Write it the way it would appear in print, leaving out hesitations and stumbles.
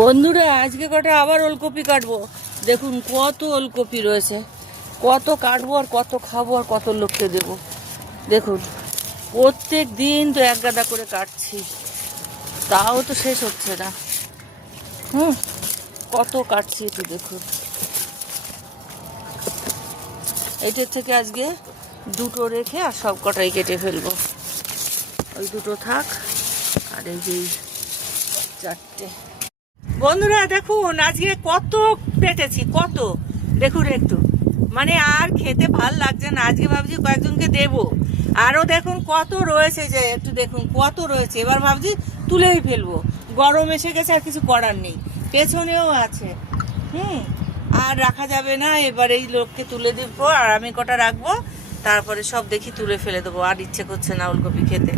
বন্ধুরা আজকে কটা আবার ওলকপি কাটবো। দেখুন কত ওলকপি রয়েছে, কত কাটবো আর কত খাবো আর কত লোককে দেবো। দেখুন প্রত্যেক দিন তো এক গাদা করে কাটছি, তাও তো শেষ হচ্ছে না। কত কাটছি একটু দেখুন। এটার থেকে আজকে দুটো রেখে আর সব কটাই কেটে ফেলবো। ওই দুটো থাক আর এই যে চারটে। বন্ধুরা দেখুন আজকে কত পেটেছি, কত দেখুন একটু, মানে আর খেতে ভাল লাগছে না। আজকে ভাবছি কয়েকজনকে দেবো। আরও দেখুন কত রয়েছে, যে একটু দেখুন কত রয়েছে। এবার ভাবছি তুলেই ফেলবো, গরম এসে গেছে আর কিছু করার নেই। পেছনেও আছে, আর রাখা যাবে না। এবার এই লোককে তুলে দিব আর আমি কটা রাখবো, তারপরে সব দেখি তুলে ফেলে দেবো। আর ইচ্ছে করছে না ওলকপি খেতে।